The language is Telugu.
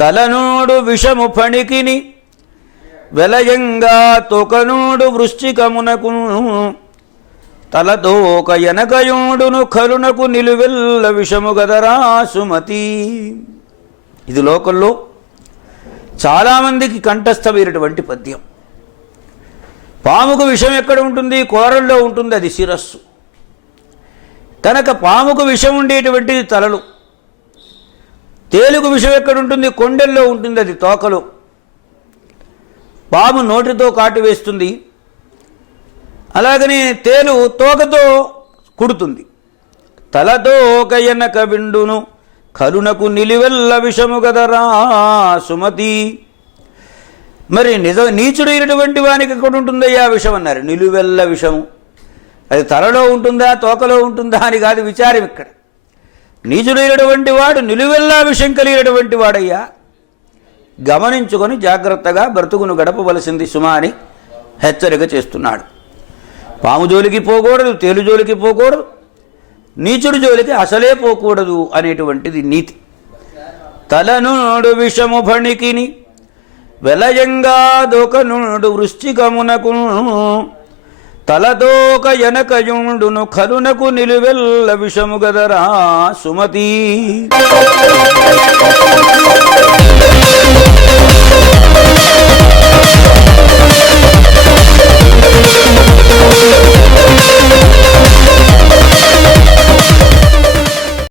తలనోడు విషము ఫణికిని వెలయంగా తొకనోడు వృశ్చికమునకు తలతోక ఎనకయోడును కరుణకు నిలువెల్ల విషము గదరా సుమతి. ఇది లోకల్లో చాలామందికి కంఠస్థమైనటువంటి పద్యం. పాముకు విషం ఎక్కడ ఉంటుంది? కోరల్లో ఉంటుంది అది శిరస్సు. కనుక పాముకు విషం ఉండేటువంటిది తలలు. తేలుకు విషం ఎక్కడుంటుంది కొండల్లో ఉంటుంది అది తోకలు. పాము నోటితో కాటు వేస్తుంది. అలాగనే తేలు తోకతో కుడుతుంది. తలతోక ఎనక విండును కరుణకు నిలివెల్ల విషము కదరా సుమతి. మరి నిజ నీచుడైనటువంటి వానికి ఎక్కడ ఉంటుందయ్యా విషం అన్నారు. నిలువెల్ల విషము. అది తలలో ఉంటుందా తోకలో ఉంటుందా అని కాదు విచారం ఇక్కడ. నీచుడైనటువంటి వాడు నిలువెల్లా విషం కలిగినటువంటి వాడయ్యా. గమనించుకొని జాగ్రత్తగా బ్రతుకును గడపవలసింది సుమా అని హెచ్చరిక చేస్తున్నాడు. పాము జోలికి పోకూడదు తేలు జోలికి పోకూడదు నీచుడు జోలికి అసలే పోకూడదు అనేటువంటిది నీతి. తలనుడు విషము ఫణికిని వెలయంగా దొకనుడు వృశ్చికమునకు తలదోక ఎనకయుండును కరునకు నిలువెల్ల విషము గదరా సుమతి.